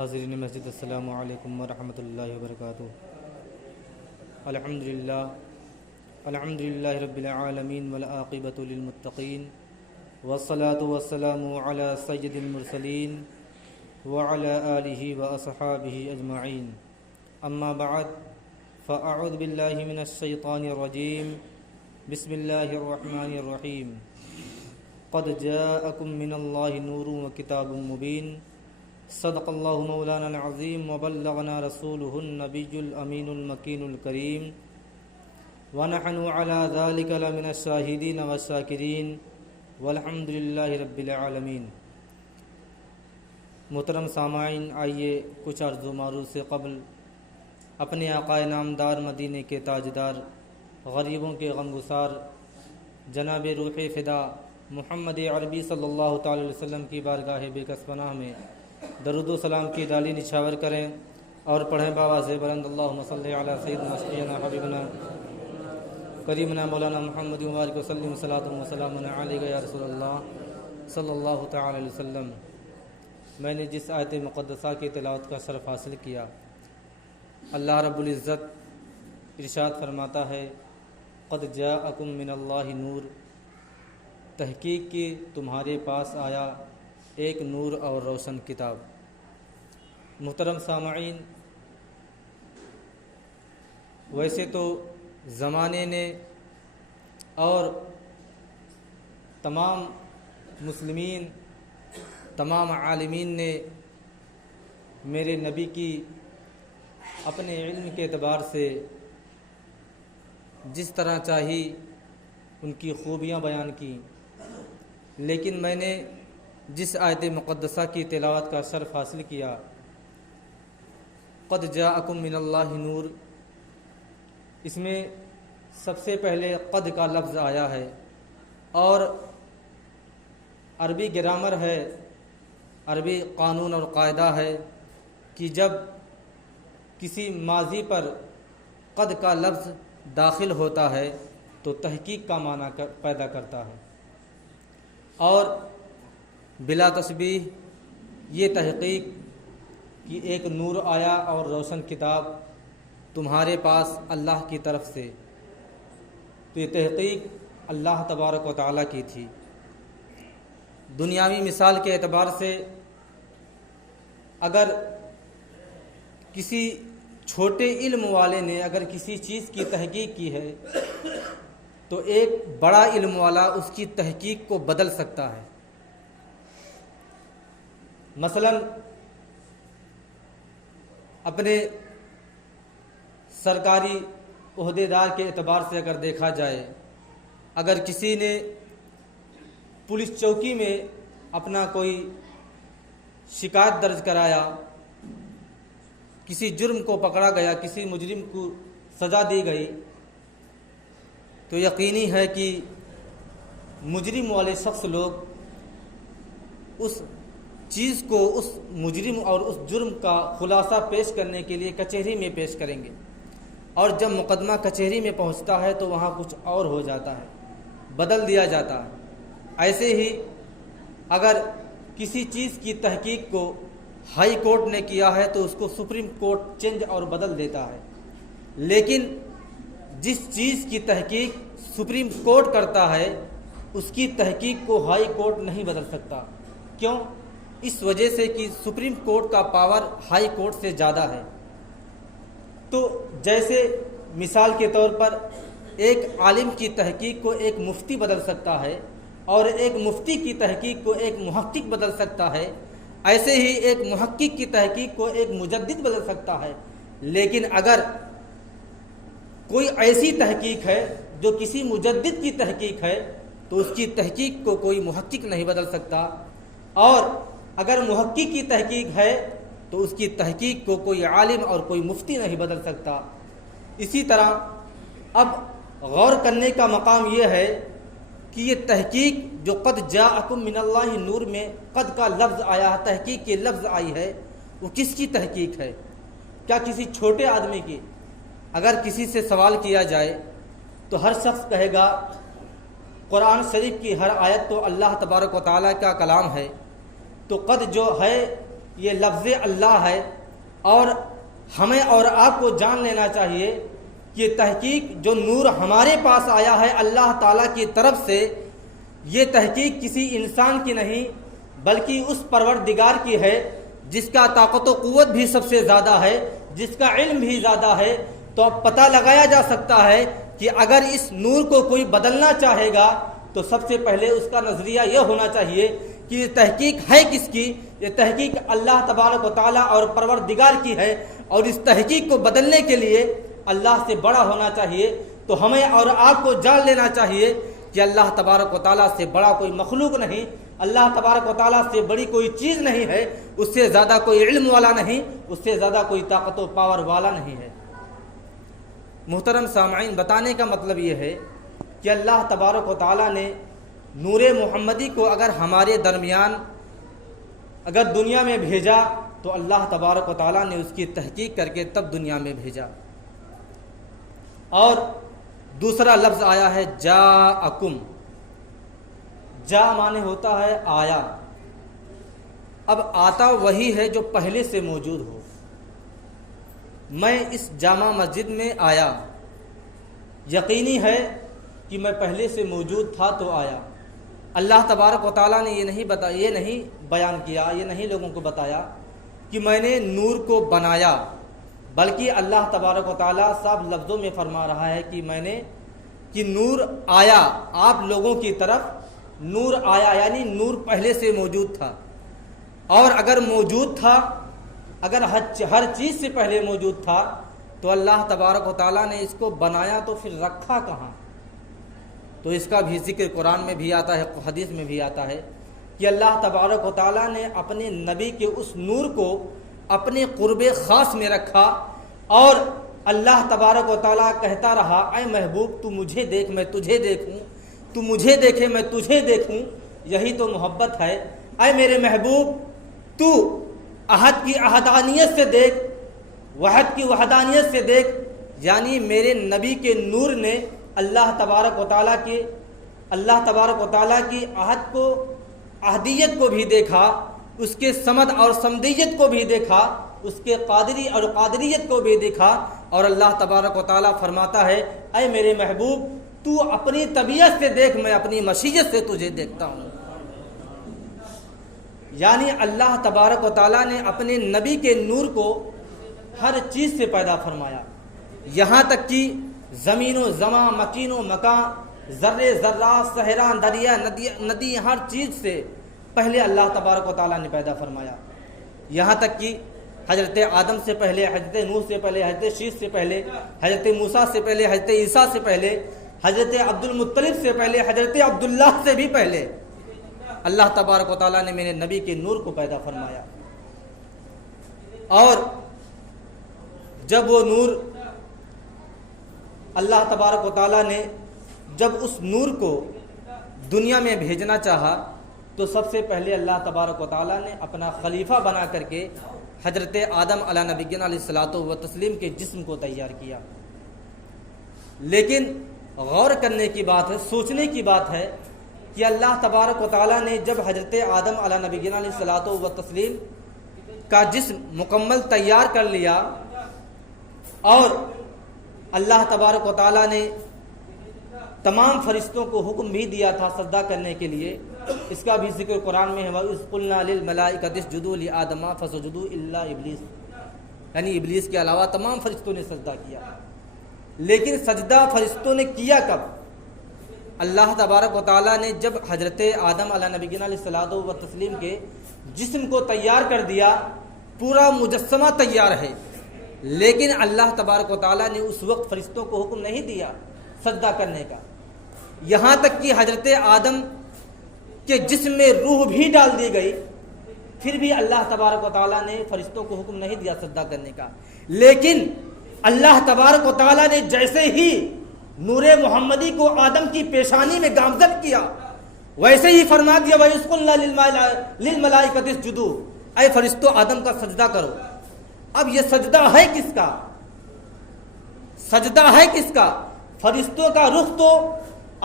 حاضرین مسجد السلام علیکم ورحمۃ اللہ وبرکاتہ۔ الحمدللہ رب العالمین والعاقبۃ للمتقین والصلاة والسلام علی سید المرسلین وعلی آلہ واصحابہ اجمعین، اما بعد فاعوذ باللہ من الشیطان الرجیم، بسم اللہ الرحمن الرحیم۔ قد جاءکم من اللہ نور وکتاب مبین، صدق اللہ مولانا العظیم وبلغنا رسولہ النبی الامین المکین الکریم، ونحن علی ذلک لمن الشاہدین والشاکرین والحمد للہ رب العالمین۔ محترم سامعین، آئیے کچھ عرض و معروض سے قبل اپنے آقا نامدار مدینے کے تاجدار، غریبوں کے غمگسار جناب روح فدا محمد عربی صلی اللہ تعالی علیہ وسلم کی بارگاہ بے کس پناہ میں درود و سلام کی ڈالی نچھاور کریں اور پڑھیں بآواز بلند، اللہم صلی علی سیدنا سیدنا حبیبنا کریمنا مولانا محمد مبارک وسلم صلاۃ و سلام علیک یا رسول اللہ صلی اللہ تعالی علیہ وسلم۔ میں نے جس آیت مقدسہ کی تلاوت کا شرف حاصل کیا، اللہ رب العزت ارشاد فرماتا ہے، قد جاءکم من اللہ نور، تحقیق کی تمہارے پاس آیا ایک نور اور روشن کتاب۔ محترم سامعین، ویسے تو زمانے نے اور تمام مسلمین، تمام عالمین نے میرے نبی کی اپنے علم کے اعتبار سے جس طرح چاہی ان کی خوبیاں بیان کی، لیکن میں نے جس آیت مقدسہ کی تلاوت کا شرف حاصل کیا، قد جاءکم من اللہ نور، اس میں سب سے پہلے قد کا لفظ آیا ہے، اور عربی گرامر ہے، عربی قانون اور قاعدہ ہے کہ جب کسی ماضی پر قد کا لفظ داخل ہوتا ہے تو تحقیق کا معنی پیدا کرتا ہے، اور بلا تشبیہ یہ تحقیق کہ ایک نور آیا اور روشن کتاب تمہارے پاس اللہ کی طرف سے، تو یہ تحقیق اللہ تبارک و تعالیٰ کی تھی۔ دنیاوی مثال کے اعتبار سے اگر کسی چھوٹے علم والے نے اگر کسی چیز کی تحقیق کی ہے تو ایک بڑا علم والا اس کی تحقیق کو بدل سکتا ہے۔ مثلا اپنے سرکاری عہدیدار کے اعتبار سے اگر دیکھا جائے، اگر کسی نے پولیس چوکی میں اپنا کوئی شکایت درج کرایا، کسی جرم کو پکڑا گیا، کسی مجرم کو سزا دی گئی، تو یقینی ہے کہ مجرم والے شخص لوگ اس چیز کو، اس مجرم اور اس جرم کا خلاصہ پیش کرنے کے لیے کچہری میں پیش کریں گے، اور جب مقدمہ کچہری میں پہنچتا ہے تو وہاں کچھ اور ہو جاتا ہے، بدل دیا جاتا ہے۔ ایسے ہی اگر کسی چیز کی تحقیق کو ہائی کورٹ نے کیا ہے تو اس کو سپریم کورٹ چینج اور بدل دیتا ہے، لیکن جس چیز کی تحقیق سپریم کورٹ کرتا ہے اس کی تحقیق کو ہائی کورٹ نہیں بدل سکتا۔ کیوں؟ اس وجہ سے کہ سپریم کورٹ کا پاور ہائی کورٹ سے زیادہ ہے۔ تو جیسے مثال کے طور پر ایک عالم کی تحقیق کو ایک مفتی بدل سکتا ہے، اور ایک مفتی کی تحقیق کو ایک محقق بدل سکتا ہے، ایسے ہی ایک محقق کی تحقیق کو ایک مجدد بدل سکتا ہے۔ لیکن اگر کوئی ایسی تحقیق ہے جو کسی مجدد کی تحقیق ہے تو اس کی تحقیق کو کوئی محقق نہیں بدل سکتا، اور اگر محقق کی تحقیق ہے تو اس کی تحقیق کو کوئی عالم اور کوئی مفتی نہیں بدل سکتا۔ اسی طرح اب غور کرنے کا مقام یہ ہے کہ یہ تحقیق جو قد جاءکم من اللہ نور میں قد کا لفظ آیا ہے، تحقیق کے لفظ آئی ہے، وہ کس کی تحقیق ہے؟ کیا کسی چھوٹے آدمی کی؟ اگر کسی سے سوال کیا جائے تو ہر شخص کہے گا قرآن شریف کی ہر آیت تو اللہ تبارک و تعالیٰ کا کلام ہے، تو قد جو ہے یہ لفظ اللہ ہے، اور ہمیں اور آپ کو جان لینا چاہیے کہ تحقیق جو نور ہمارے پاس آیا ہے اللہ تعالیٰ کی طرف سے، یہ تحقیق کسی انسان کی نہیں بلکہ اس پروردگار کی ہے جس کا طاقت و قوت بھی سب سے زیادہ ہے، جس کا علم بھی زیادہ ہے۔ تو اب پتہ لگایا جا سکتا ہے کہ اگر اس نور کو کوئی بدلنا چاہے گا تو سب سے پہلے اس کا نظریہ یہ ہونا چاہیے کہ یہ تحقیق ہے کس کی؟ یہ تحقیق اللہ تبارک و تعالیٰ اور پروردگار کی ہے، اور اس تحقیق کو بدلنے کے لیے اللہ سے بڑا ہونا چاہیے۔ تو ہمیں اور آپ کو جان لینا چاہیے کہ اللہ تبارک و تعالیٰ سے بڑا کوئی مخلوق نہیں، اللہ تبارک و تعالیٰ سے بڑی کوئی چیز نہیں ہے، اس سے زیادہ کوئی علم والا نہیں، اس سے زیادہ کوئی طاقت و پاور والا نہیں ہے۔ محترم سامعین، بتانے کا مطلب یہ ہے کہ اللہ تبارک و تعالیٰ نے نور محمدی کو اگر ہمارے درمیان اگر دنیا میں بھیجا تو اللہ تبارک و تعالیٰ نے اس کی تحقیق کر کے تب دنیا میں بھیجا۔ اور دوسرا لفظ آیا ہے جاءکم، جا معنی ہوتا ہے آیا۔ اب آتا وہی ہے جو پہلے سے موجود ہو۔ میں اس جامع مسجد میں آیا، یقینی ہے کہ میں پہلے سے موجود تھا تو آیا۔ اللہ تبارک و تعالیٰ نے یہ نہیں بیان کیا، یہ نہیں لوگوں کو بتایا کہ میں نے نور کو بنایا، بلکہ اللہ تبارک و تعالیٰ صاحب لفظوں میں فرما رہا ہے کہ میں نے کہ نور آیا آپ لوگوں کی طرف، نور آیا یعنی نور پہلے سے موجود تھا، اور اگر موجود تھا، اگر ہر چیز سے پہلے موجود تھا تو اللہ تبارک و تعالیٰ نے اس کو بنایا تو پھر رکھا کہاں؟ تو اس کا بھی ذکر قرآن میں بھی آتا ہے، حدیث میں بھی آتا ہے کہ اللہ تبارک و تعالیٰ نے اپنے نبی کے اس نور کو اپنے قرب خاص میں رکھا، اور اللہ تبارک و تعالیٰ کہتا رہا اے محبوب تو مجھے دیکھ میں تجھے دیکھوں، تو مجھے دیکھے میں تجھے دیکھوں، یہی تو محبت ہے۔ اے میرے محبوب تو عہد کی عہدانیت سے دیکھ، وحد کی وحدانیت سے دیکھ، یعنی میرے نبی کے نور نے اللہ تبارک و تعالیٰ کی عہد کو، عہدیت کو بھی دیکھا، اس کے صمد اور صمدیت کو بھی دیکھا، اس کے قادری اور قادریت کو بھی دیکھا، اور اللہ تبارک و تعالیٰ فرماتا ہے اے میرے محبوب تو اپنی طبیعت سے دیکھ، میں اپنی مشیت سے تجھے دیکھتا ہوں۔ یعنی اللہ تبارک و تعالیٰ نے اپنے نبی کے نور کو ہر چیز سے پیدا فرمایا، یہاں تک کہ زمین و زماں، مکین و مکان، ذرے ذرات، صحرا، دریا، ندی، ہر چیز سے پہلے اللہ تبارک و تعالیٰ نے پیدا فرمایا، یہاں تک کہ حضرت آدم سے پہلے، حضرت نوح سے پہلے، حضرت شیش سے پہلے، حضرت موسیٰ سے پہلے، حضرت عیسیٰ سے پہلے، حضرت عبد المطلب سے پہلے، حضرت عبداللہ سے بھی پہلے اللہ تبارک و تعالیٰ نے میرے نبی کے نور کو پیدا فرمایا۔ اور جب وہ نور اللہ تبارک و تعالیٰ نے جب اس نور کو دنیا میں بھیجنا چاہا تو سب سے پہلے اللہ تبارک و تعالیٰ نے اپنا خلیفہ بنا کر کے حضرت آدم علیہ نبینا علیہ الصلوۃ والتسلیم کے جسم کو تیار کیا۔ لیکن غور کرنے کی بات ہے، سوچنے کی بات ہے کہ اللہ تبارک و تعالیٰ نے جب حضرت آدم علیہ نبینا علیہ الصلوۃ والتسلیم کا جسم مکمل تیار کر لیا، اور اللہ تبارک و تعالیٰ نے تمام فرشتوں کو حکم بھی دیا تھا سجدہ کرنے کے لیے، اس کا بھی ذکر قرآن میں ہے وَإِذْ قُلْنَا لِلْمَلَائِكَةِ اسْجُدُوا لِآدَمَ فَسَجَدُوا إِلَّا إِبْلِيسَ، یعنی ابلیس کے علاوہ تمام فرشتوں نے سجدہ کیا۔ لیکن سجدہ فرشتوں نے کیا کب؟ اللہ تبارک و تعالیٰ نے جب حضرت آدم علیہ نبینا علیہ الصلوۃ والتسلیم کے جسم کو تیار کر دیا، پورا مجسمہ تیار ہے، لیکن اللہ تبارک و تعالیٰ نے اس وقت فرشتوں کو حکم نہیں دیا سجدہ کرنے کا، یہاں تک کہ حضرت آدم کے جسم میں روح بھی ڈال دی گئی، پھر بھی اللہ تبارک و تعالیٰ نے فرشتوں کو حکم نہیں دیا سجدہ کرنے کا۔ لیکن اللہ تبارک و تعالیٰ نے جیسے ہی نور محمدی کو آدم کی پیشانی میں گامزن کیا، ویسے ہی فرما دیا وَإِذْ قُلْنَا لِلْمَلَائِكَةِ اسْجُدُوا، اے فرشتوں آدم کا سجدہ کرو۔ اب یہ سجدہ ہے کس کا؟ سجدہ ہے کس کا؟ فرشتوں کا رخ تو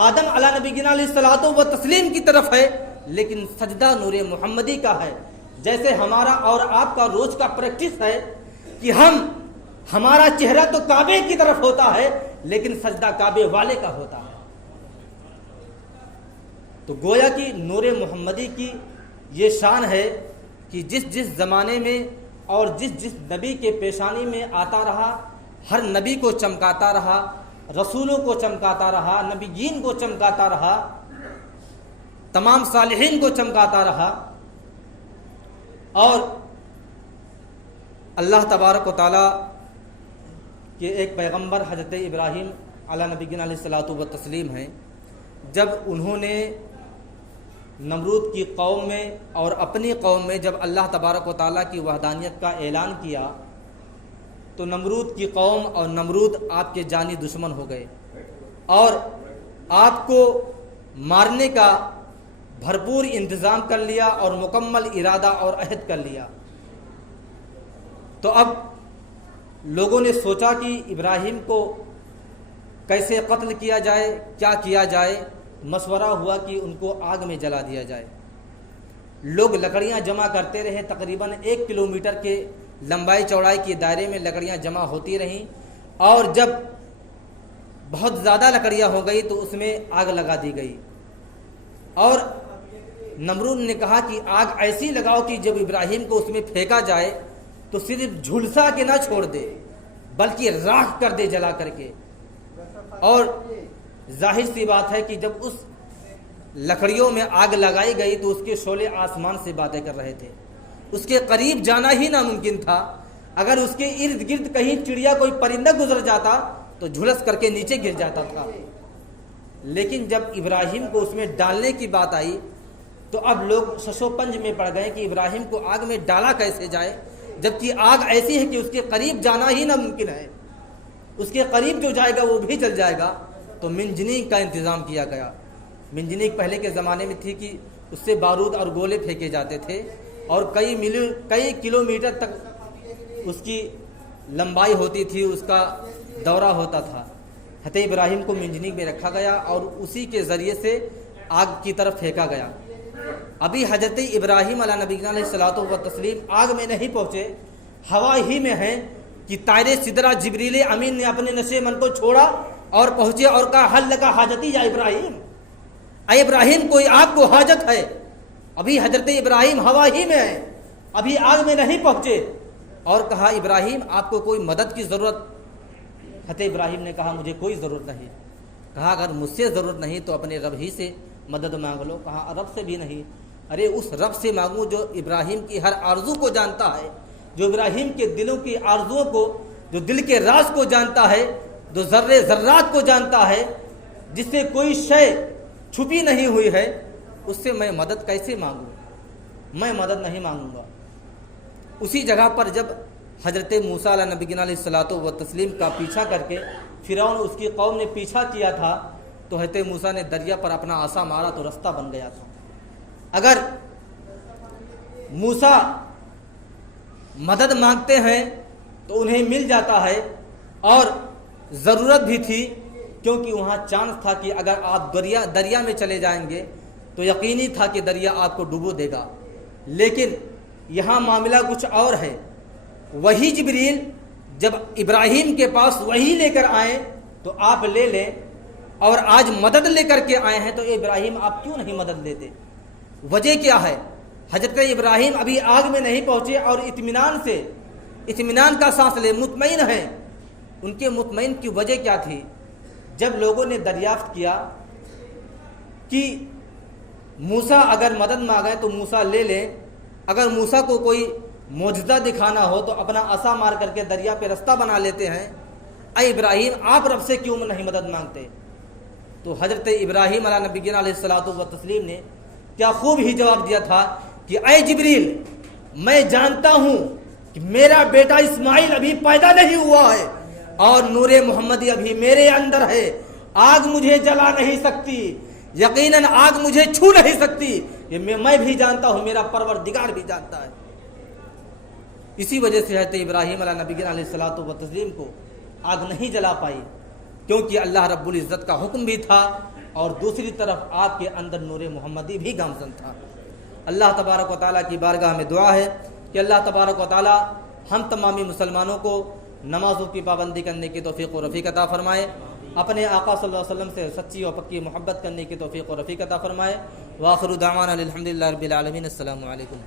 آدم علیہ نبینا علیہ الصلوۃ والتسلیم کی طرف ہے، لیکن سجدہ نور محمدی کا ہے، جیسے ہمارا اور آپ کا روز کا پریکٹس ہے کہ ہمارا چہرہ تو کعبے کی طرف ہوتا ہے لیکن سجدہ کعبے والے کا ہوتا ہے. تو گویا کہ نور محمدی کی یہ شان ہے کہ جس زمانے میں اور جس نبی کے پیشانی میں آتا رہا ہر نبی کو چمکاتا رہا، رسولوں کو چمکاتا رہا، نبیین کو چمکاتا رہا، تمام صالحین کو چمکاتا رہا. اور اللہ تبارک و تعالی کے ایک پیغمبر حضرت ابراہیم علیہ نبینا علیہ الصلوۃ والتسلیم ہیں. جب انہوں نے نمرود کی قوم میں اور اپنی قوم میں جب اللہ تبارک و تعالیٰ کی وحدانیت کا اعلان کیا تو نمرود کی قوم اور نمرود آپ کے جانی دشمن ہو گئے اور آپ کو مارنے کا بھرپور انتظام کر لیا اور مکمل ارادہ اور عہد کر لیا. تو اب لوگوں نے سوچا کہ ابراہیم کو کیسے قتل کیا جائے، کیا کیا جائے. مشورہ ہوا کہ ان کو آگ میں جلا دیا جائے. لوگ لکڑیاں جمع کرتے رہے، تقریباً 1 کلومیٹر کے لمبائی چوڑائی کے دائرے میں لکڑیاں جمع ہوتی رہیں اور جب بہت زیادہ لکڑیاں ہو گئی تو اس میں آگ لگا دی گئی. اور نمرود نے کہا کہ آگ ایسی لگاؤ کہ جب ابراہیم کو اس میں پھینکا جائے تو صرف جھلسا کے نہ چھوڑ دے بلکہ راکھ کر دے جلا کر کے. اور ظاہر سی بات ہے کہ جب اس لکڑیوں میں آگ لگائی گئی تو اس کے شعلے آسمان سے باتیں کر رہے تھے. اس کے قریب جانا ہی ناممکن تھا. اگر اس کے ارد گرد کہیں چڑیا کوئی پرندہ گزر جاتا تو جھلس کر کے نیچے گر جاتا تھا. لیکن جب ابراہیم کو اس میں ڈالنے کی بات آئی تو اب لوگ شش و پنج میں پڑ گئے کہ ابراہیم کو آگ میں ڈالا کیسے جائے، جبکہ آگ ایسی ہے کہ اس کے قریب جانا ہی ناممکن ہے. اس کے قریب جو جائے گا وہ بھی جل جائے گا. تو منجنیق کا انتظام کیا گیا. منجنیق پہلے کے زمانے میں تھی کہ اس سے بارود اور گولے پھینکے جاتے تھے اور کئی کلومیٹر تک اس کی لمبائی ہوتی تھی، اس کا دورہ ہوتا تھا. حضرت ابراہیم کو منجنیق میں رکھا گیا اور اسی کے ذریعے سے آگ کی طرف پھینکا گیا. ابھی حضرت ابراہیم علیہ نبینا علیہ الصلوۃ والتسلیم آگ میں نہیں پہنچے، ہوا ہی میں ہیں کہ طائر سدرہ جبریل امین نے اپنے نشے من کو چھوڑا اور پہنچے اور کہا حل لکا حاجتی یا ابراہیم، اے ابراہیم کوئی آپ کو حاجت ہے. ابھی حضرت ابراہیم ہوا ہی میں ہیں، ابھی آگ میں نہیں پہنچے اور کہا ابراہیم آپ کو کوئی مدد کی ضرورت. حضرت ابراہیم نے کہا مجھے کوئی ضرورت نہیں. کہا اگر مجھ سے ضرورت نہیں تو اپنے رب ہی سے مدد مانگ لو. کہا رب سے بھی نہیں. ارے اس رب سے مانگوں جو ابراہیم کی ہر آرزو کو جانتا ہے، جو ابراہیم کے دلوں کی آرزوؤں کو، جو دل کے راز کو جانتا ہے، جو ذرے ذرات کو جانتا ہے، جس سے کوئی شے چھپی نہیں ہوئی ہے، اس سے میں مدد کیسے مانگوں؟ میں مدد نہیں مانگوں گا. اسی جگہ پر جب حضرت موسیٰ علیہ نبینا علیہ الصلوۃ والتسلیم کا پیچھا کر کے فرعون اس کی قوم نے پیچھا کیا تھا تو حضرت موسیٰ نے دریا پر اپنا عصا مارا تو رستہ بن گیا تھا. اگر موسیٰ مدد مانگتے ہیں تو انہیں مل جاتا ہے اور ضرورت بھی تھی کیونکہ وہاں چانس تھا کہ اگر آپ دریا میں چلے جائیں گے تو یقینی تھا کہ دریا آپ کو ڈبو دے گا. لیکن یہاں معاملہ کچھ اور ہے. وہی جبریل جب ابراہیم کے پاس وہی لے کر آئے تو آپ لے لیں اور آج مدد لے کر کے آئے ہیں تو ابراہیم آپ کیوں نہیں مدد لیتے؟ وجہ کیا ہے؟ حضرت ابراہیم ابھی آگ میں نہیں پہنچے اور اطمینان کا سانس لے مطمئن ہیں. ان کے مطمئن کی وجہ کیا تھی؟ جب لوگوں نے دریافت کیا کہ موسیٰ اگر مدد مانگے تو موسیٰ لے لیں، اگر موسیٰ کو کوئی معجزہ دکھانا ہو تو اپنا عصا مار کر کے دریا پہ رستہ بنا لیتے ہیں، اے ابراہیم آپ رب سے کیوں نہیں مدد مانگتے؟ تو حضرت ابراہیم علیہ نبینا علیہ الصلوۃ والتسلیم نے کیا خوب ہی جواب دیا تھا کہ اے جبریل میں جانتا ہوں کہ میرا بیٹا اسماعیل ابھی پیدا نہیں ہوا ہے اور نور محمدی ابھی میرے اندر ہے. آگ مجھے جلا نہیں سکتی، یقیناً آگ مجھے چھو نہیں سکتی، یہ میں بھی جانتا ہوں، میرا پروردگار بھی جانتا ہے. اسی وجہ سے حضرت ابراہیم علیہ نبینا علیہ الصلوۃ والتسلیم کو آگ نہیں جلا پائی کیونکہ اللہ رب العزت کا حکم بھی تھا اور دوسری طرف آپ کے اندر نور محمدی بھی گامزن تھا. اللہ تبارک و تعالیٰ کی بارگاہ میں دعا ہے کہ اللہ تبارک و تعالیٰ ہم تمامی مسلمانوں کو نمازوں کی پابندی کرنے کی توفیق و رفیق عطا فرمائے، اپنے آقا صلی اللہ علیہ وسلم سے سچی اور پکی محبت کرنے کی توفیق و رفیق عطا فرمائے۔ وآخر دعوانا الحمدللہ رب العالمین۔ السلام علیکم۔